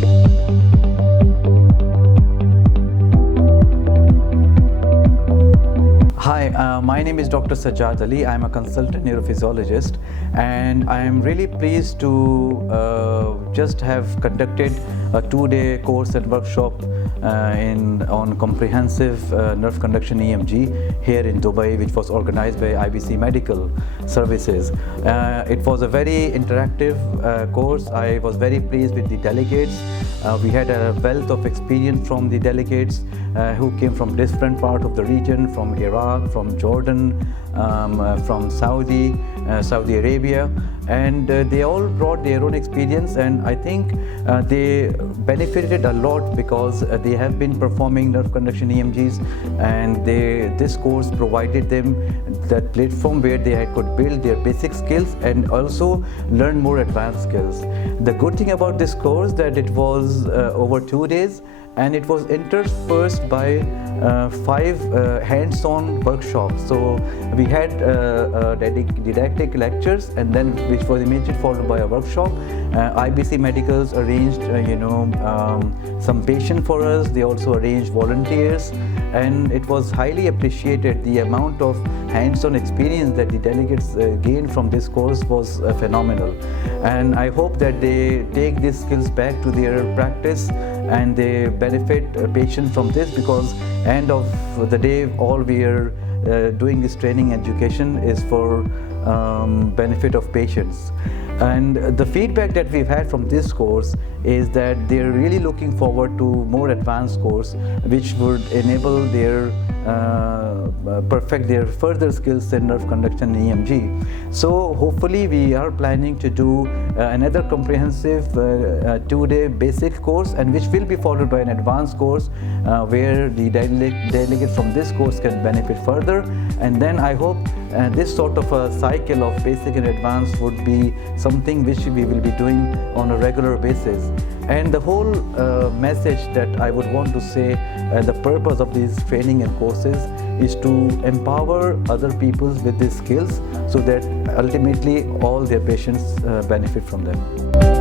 Hi, my name is Dr. Sajjad Ali. I'm a consultant neurophysiologist, and I am really pleased to just have conducted a 2-day course and workshop on comprehensive nerve conduction EMG here in Dubai, which was organized by IBC Medical Services. It was a very interactive course. I was very pleased with the delegates. We had a wealth of experience from the delegates who came from different parts of the region, from Iraq, from Jordan, from Saudi Arabia, and they all brought their own experience, and I think they benefited a lot because they have been performing nerve conduction EMGs, and this course provided them that platform where they could build their basic skills and also learn more advanced skills. The good thing about this course that it was over 2 days, and it was interspersed by 5 hands-on workshops. So we had didactic lectures, and then which was immediately followed by a workshop. IBC Medicals arranged some patients for us. They also arranged volunteers, and it was highly appreciated. The amount of hands-on experience that the delegates gained from this course was phenomenal, and I hope that they take these skills back to their practice and they benefit patients from this, because end of the day all we are doing this training education is for benefit of patients. And the feedback that we've had from this course is that they're really looking forward to more advanced course which would enable their perfect their further skills in nerve conduction EMG. So hopefully we are planning to do another comprehensive 2-day basic course, and which will be followed by an advanced course where the delegate from this course can benefit further. And then I hope this sort of a cycle of basic and advanced would be something which we will be doing on a regular basis. And the whole message that I would want to say, the purpose of these training and courses is to empower other people with these skills so that ultimately all their patients benefit from them.